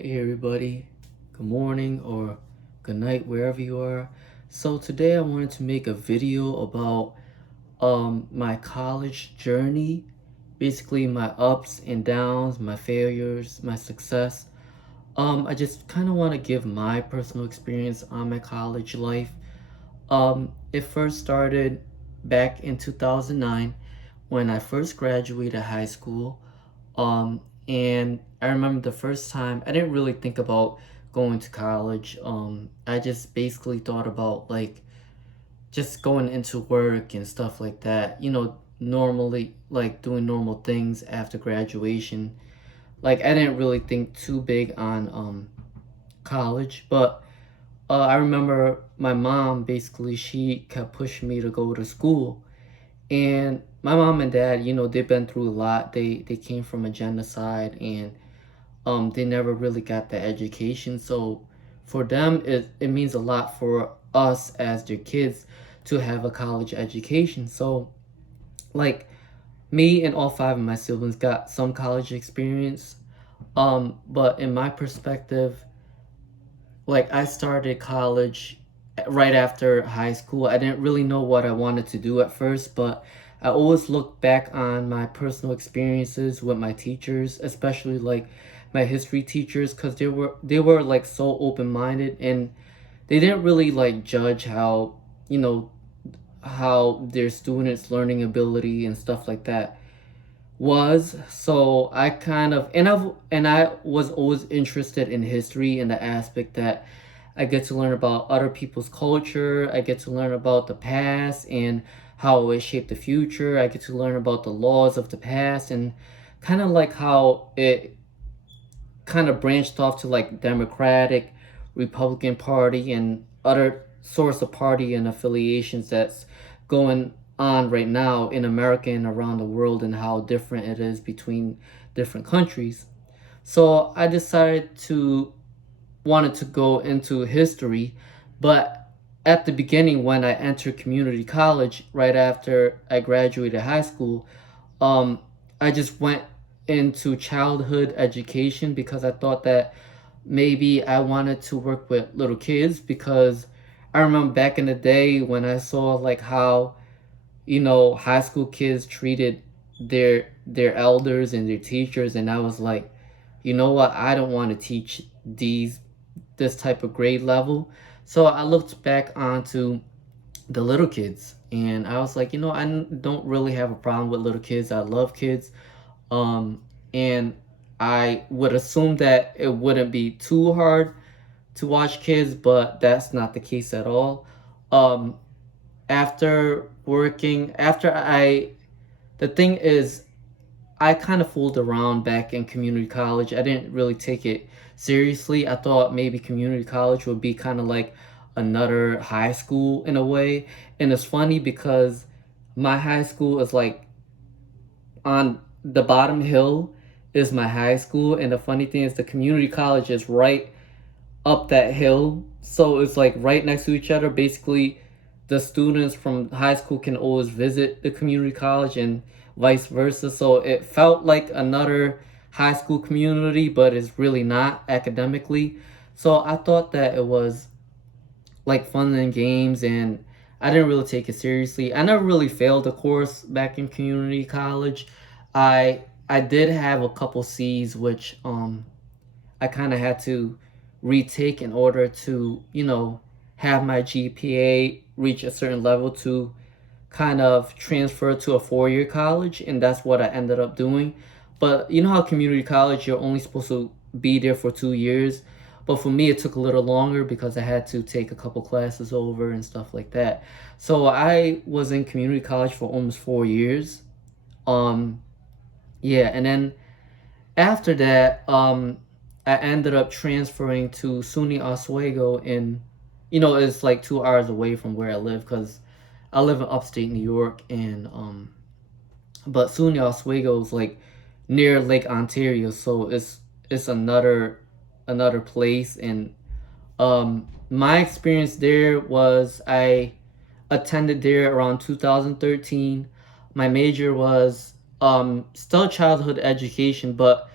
Hey everybody, good morning or good night wherever you are. So today I wanted to make a video about my college journey, basically my ups and downs, my failures, my success. I just kind of want to give my personal experience on my college life. It first started back in 2009 when I first graduated high school. And I remember the first time I didn't really think about going to college. I just basically thought about like just going into work and stuff like that. Normally like doing normal things after graduation. Like I didn't really think too big on college, but I remember my mom basically she kept pushing me to go to school. And my mom and dad, they've been through a lot. They came from a genocide, and they never really got the education. So for them it means a lot for us as their kids to have a college education. So like me and all five of my siblings got some college experience. But in my perspective, like I started college right after high school. I didn't really know what I wanted to do at first, but I always look back on my personal experiences with my teachers, especially like my history teachers, because they were like so open-minded, and they didn't really like judge you know how their students learning ability and stuff like that was. So I kind of and I was always interested in history, in the aspect that I get to learn about other people's culture. I get to learn about the past and how it shaped the future. I get to learn about the laws of the past, and kind of like how it kind of branched off to like Democratic, Republican Party, and other sorts of party and affiliations that's going on right now in America and around the world, and how different it is between different countries. So I decided to wanted to go into history, but at the beginning when I entered community college right after I graduated high school, um, I just went into childhood education because I thought that maybe I wanted to work with little kids, because I remember back in the day when I saw like how high school kids treated their elders and their teachers, and I was like, you know what, I don't want to teach this type of grade level. So I looked back onto the little kids, and I was like, don't really have a problem with little kids. I love kids. And I would assume that it wouldn't be too hard to watch kids, but that's not the case at all. um after I the thing is, I kind of fooled around back in community college. I didn't really take it seriously. I thought maybe community college would be kind of like another high school in a way. And it's funny because my high school is like on the bottom hill is my high school, and the funny thing is the community college is right up that hill. So it's like right next to each other. Basically, the students from high school can always visit the community college and vice versa. So it felt like another high school community, but it's really not academically. So I thought that it was like fun and games, and I didn't really take it seriously. I never really failed a course back in community college. I did have a couple C's, which I kind of had to retake in order to, have my GPA reach a certain level to kind of transfer to a 4-year college, and that's what I ended up doing. But you know how community college, you're only supposed to be there for 2 years, but for me it took a little longer because I had to take a couple classes over and stuff like that. So I was in community college for almost 4 years. Um, yeah, and then after that, I ended up transferring to SUNY Oswego in, it's like 2 hours away from where I live, because I live in upstate New York, and but SUNY Oswego is like near Lake Ontario, so it's another place. And my experience there was I attended there around 2013. My major was still childhood education, but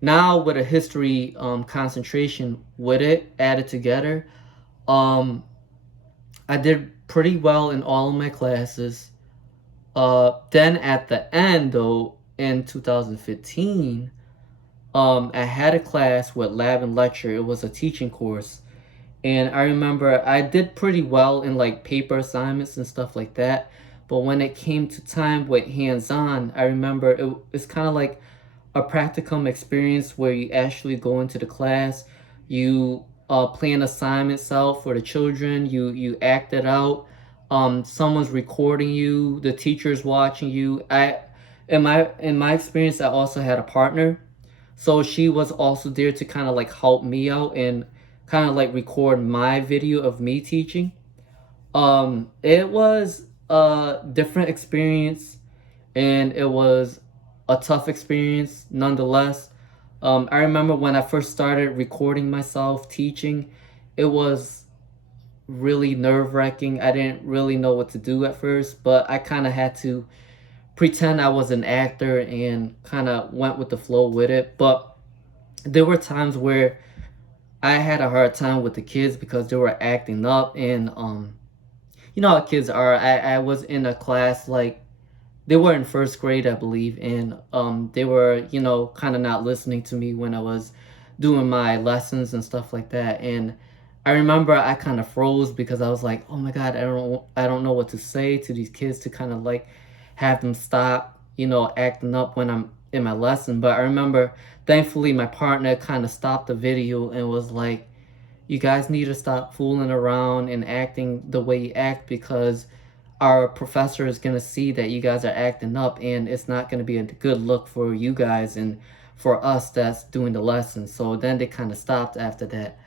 now with a history concentration with it added together, um, I did pretty well in all of my classes. Then at the end though, in 2015, I had a class with lab and lecture. It was a teaching course. And I remember I did pretty well in like paper assignments and stuff like that. But when it came to time with hands-on, I remember it's kind of like a practicum experience where you actually go into the class, you plan assignments out for the children, you act it out. Someone's recording you, the teacher's watching you. In my experience, I also had a partner, so she was also there to kind of like help me out and kind of like record my video of me teaching. It was a different experience, and it was a tough experience nonetheless. I remember when I first started recording myself teaching, it was really nerve wracking. I didn't really know what to do at first, but I kind of had to pretend I was an actor and kind of went with the flow with it. But there were times where I had a hard time with the kids because they were acting up, and you know how kids are. I was in a class like they were in first grade, I believe, and they were, kind of not listening to me when I was doing my lessons and stuff like that. And I remember I kind of froze because I was like, oh my god, I don't know what to say to these kids to kind of like have them stop, acting up when I'm in my lesson. But I remember, thankfully, my partner kind of stopped the video and was like, you guys need to stop fooling around and acting the way you act, because our professor is going to see that you guys are acting up, and it's not going to be a good look for you guys and for us that's doing the lesson. So then they kind of stopped after that.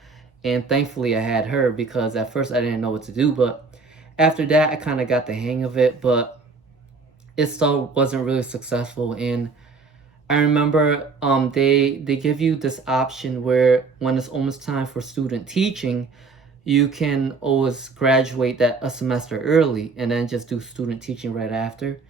And thankfully I had her, because at first I didn't know what to do, but after that I kind of got the hang of it, but it still wasn't really successful. And I remember they give you this option where when it's almost time for student teaching, you can always graduate that a semester early and then just do student teaching right after.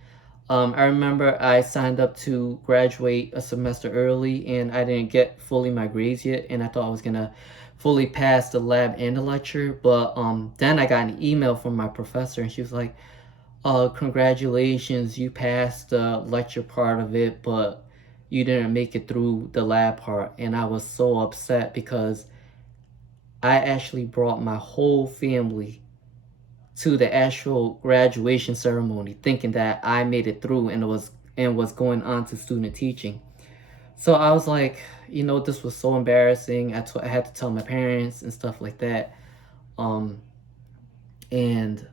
I remember I signed up to graduate a semester early, and I didn't get fully my grades yet, and I thought I was gonna fully pass the lab and the lecture. But then I got an email from my professor, and she was like, congratulations, you passed the lecture part of it, but you didn't make it through the lab part." And I was so upset because I actually brought my whole family to the actual graduation ceremony, thinking that I made it through and was going on to student teaching. So I was like, this was so embarrassing. I had to tell my parents and stuff like that. Um, and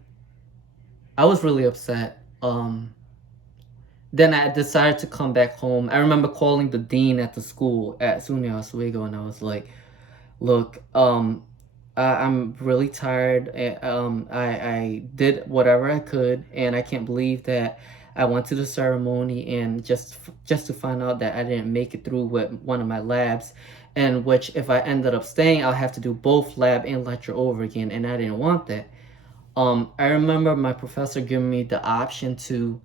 I was really upset. Then I decided to come back home. I remember calling the dean at the school at SUNY Oswego, and I was like, "Look, I'm really tired. I did whatever I could, and I can't believe that I went to the ceremony and just to find out that I didn't make it through with one of my labs, and which if I ended up staying, I'll have to do both lab and lecture over again, and I didn't want that." I remember my professor giving me the option to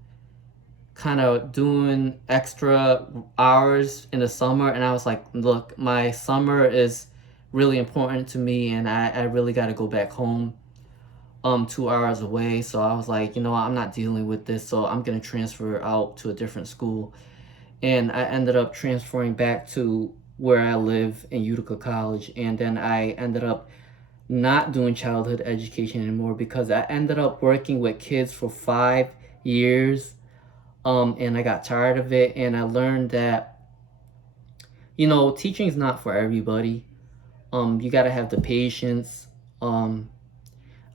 kind of doing extra hours in the summer, and I was like, look, my summer is really important to me, and I really got to go back home 2 hours away. So I was like, I'm not dealing with this, so I'm gonna transfer out to a different school. And I ended up transferring back to where I live in Utica College, and then I ended up not doing childhood education anymore because I ended up working with kids for 5 years, and I got tired of it, and I learned that teaching is not for everybody. You got to have the patience, a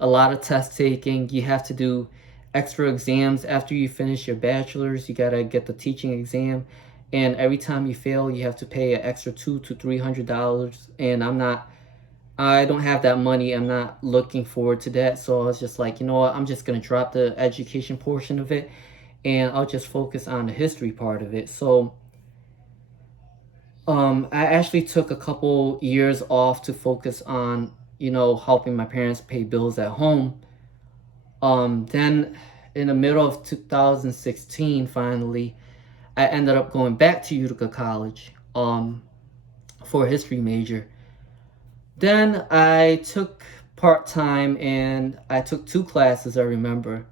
lot of test taking. You have to do extra exams after you finish your bachelor's. You got to get the teaching exam, and every time you fail you have to pay an extra $200 to $300, and I don't have that money. I'm not looking forward to that. So I was just like, you know what, I'm just gonna drop the education portion of it, and I'll just focus on the history part of it. So I actually took a couple years off to focus on, helping my parents pay bills at home. Then in the middle of 2016, finally, I ended up going back to Utica College. for a history major. Then I took part-time and I took 2 classes, I remember.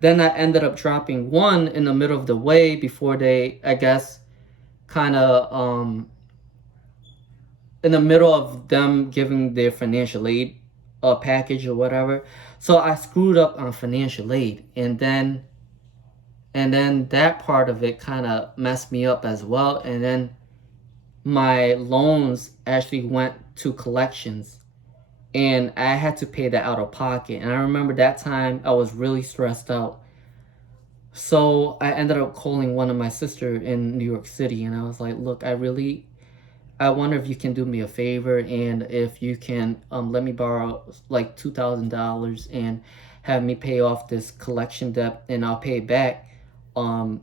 Then I ended up dropping one in the middle of the way before they, I guess, kind of in the middle of them giving their financial aid package or whatever. So I screwed up on financial aid, and then that part of it kind of messed me up as well. And then my loans actually went to collections, and I had to pay that out of pocket. And I remember that time I was really stressed out. So I ended up calling one of my sister in New York City, and I was like, "Look, I wonder if you can do me a favor, and if you can let me borrow like $2,000 and have me pay off this collection debt, and I'll pay it back um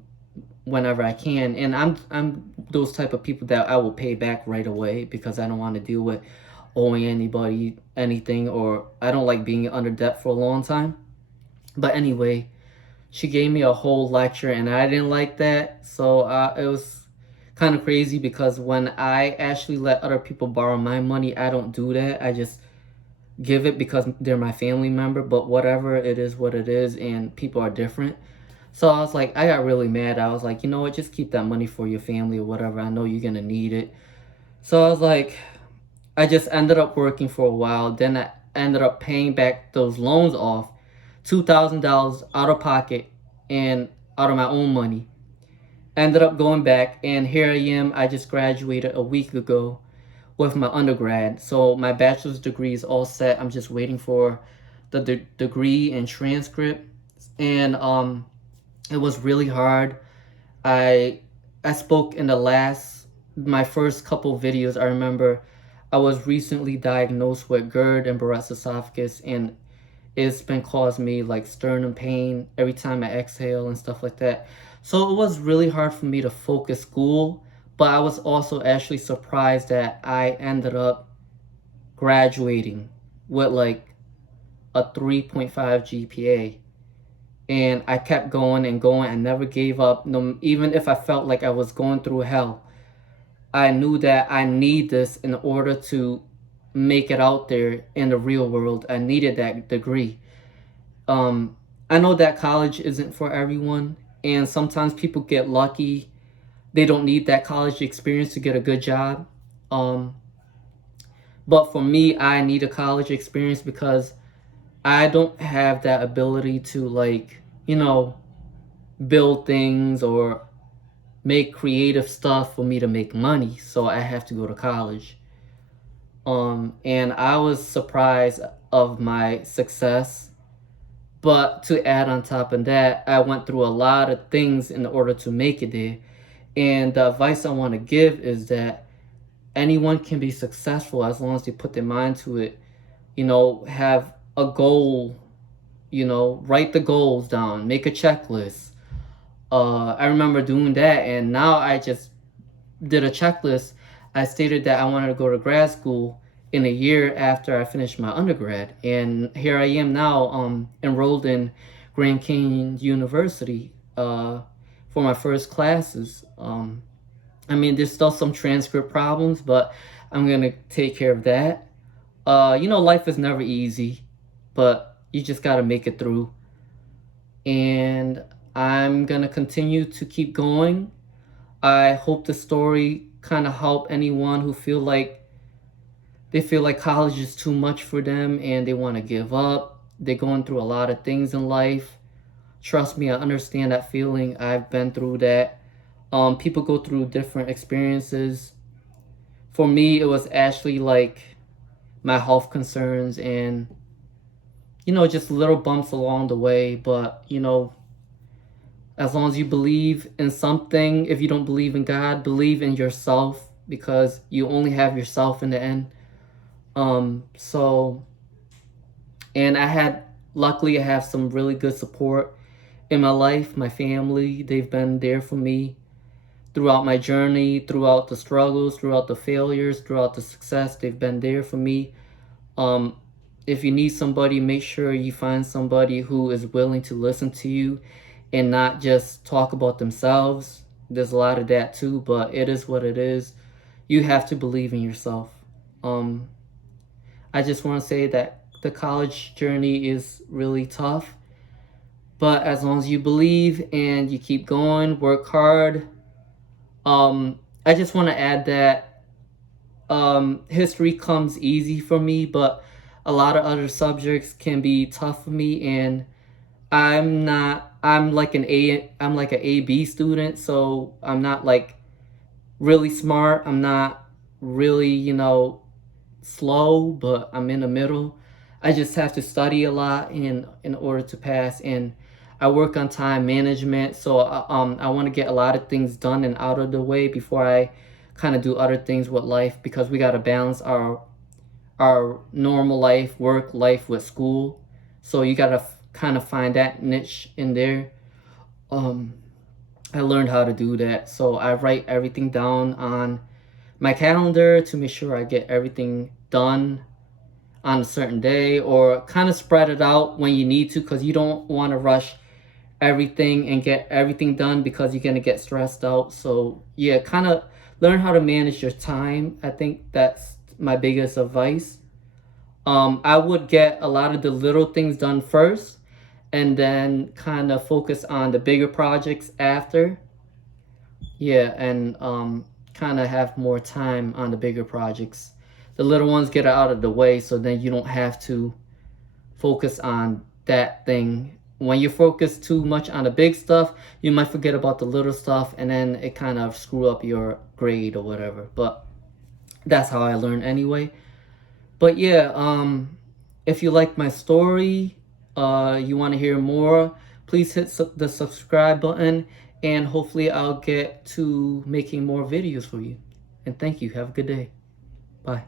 whenever I can." And I'm those type of people that I will pay back right away because I don't want to deal with owing anybody anything, or I don't like being under debt for a long time. But anyway, she gave me a whole lecture, and I didn't like that. So it was kind of crazy because when I actually let other people borrow my money, I don't do that. I just give it because they're my family member. But whatever, it is what it is, and people are different. So I was like, I got really mad. I was like, you know what, just keep that money for your family or whatever. I know you're gonna need it. So I was like, I just ended up working for a while. Then I ended up paying back those loans off, $2,000 out of pocket and out of my own money. Ended up going back, and here I am. I just graduated a week ago with my undergrad. So my bachelor's degree is all set. I'm just waiting for the degree and transcript. And it was really hard. I I spoke in my first couple videos. I remember I was recently diagnosed with GERD and Barrett's esophagus, and it's been causing me like sternum pain every time I exhale and stuff like that. So it was really hard for me to focus school, but I was also actually surprised that I ended up graduating with like a 3.5 GPA. And I kept going and going and never gave up. No, even if I felt like I was going through hell, I knew that I need this in order to make it out there in the real world. I needed that degree. Um, I know that college isn't for everyone, and sometimes people get lucky. They don't need that college experience to get a good job. Um, but for me, I need a college experience because I don't have that ability to, like, build things or make creative stuff for me to make money. So I have to go to college. And I was surprised of my success. But to add on top of that, I went through a lot of things in order to make it there. And the advice I want to give is that anyone can be successful as long as they put their mind to it. Have a goal, write the goals down, make a checklist. I remember doing that, and now I just did a checklist. I stated that I wanted to go to grad school in a year after I finished my undergrad, and here I am now, enrolled in Grand Canyon University for my first classes. I mean, there's still some transcript problems, but I'm gonna take care of that. Life is never easy, but you just gotta make it through. And I'm gonna continue to keep going. I hope the story kind of help anyone who feel like college is too much for them and they want to give up. They're going through a lot of things in life. Trust me, I understand that feeling. I've been through that. People go through different experiences. For me, it was actually like my health concerns and just little bumps along the way. But as long as you believe in something, if you don't believe in God, believe in yourself, because you only have yourself in the end. So, and luckily I have some really good support in my life. My family, they've been there for me throughout my journey, throughout the struggles, throughout the failures, throughout the success. They've been there for me. If you need somebody, make sure you find somebody who is willing to listen to you and not just talk about themselves. There's a lot of that too, but it is what it is. you have to believe in yourself. Um, I just want to say that the college journey is really tough, but as long as you believe and you keep going, work hard. I just want to add that history comes easy for me, but a lot of other subjects can be tough for me, and I'm like an A B student, so I'm not like really smart. I'm not really, slow, but I'm in the middle. I just have to study a lot in order to pass, and I work on time management, so I want to get a lot of things done and out of the way before I kind of do other things with life, because we got to balance our normal life, work life with school. So you got to kind of find that niche in there. Um, I learned how to do that. So I write everything down on my calendar to make sure I get everything done on a certain day, or kind of spread it out when you need to, because you don't want to rush everything and get everything done because you're going to get stressed out. So yeah, kind of learn how to manage your time. I think that's my biggest advice. I would get a lot of the little things done first, and then kind of focus on the bigger projects after. Yeah, and kind of have more time on the bigger projects. The little ones get out of the way, so then you don't have to focus on that thing. When you focus too much on the big stuff, you might forget about the little stuff, and then it kind of screw up your grade or whatever. But that's how I learned anyway. But yeah, if you like my story, you want to hear more, please hit the subscribe button, and hopefully I'll get to making more videos for you. And thank you. Have a good day. Bye.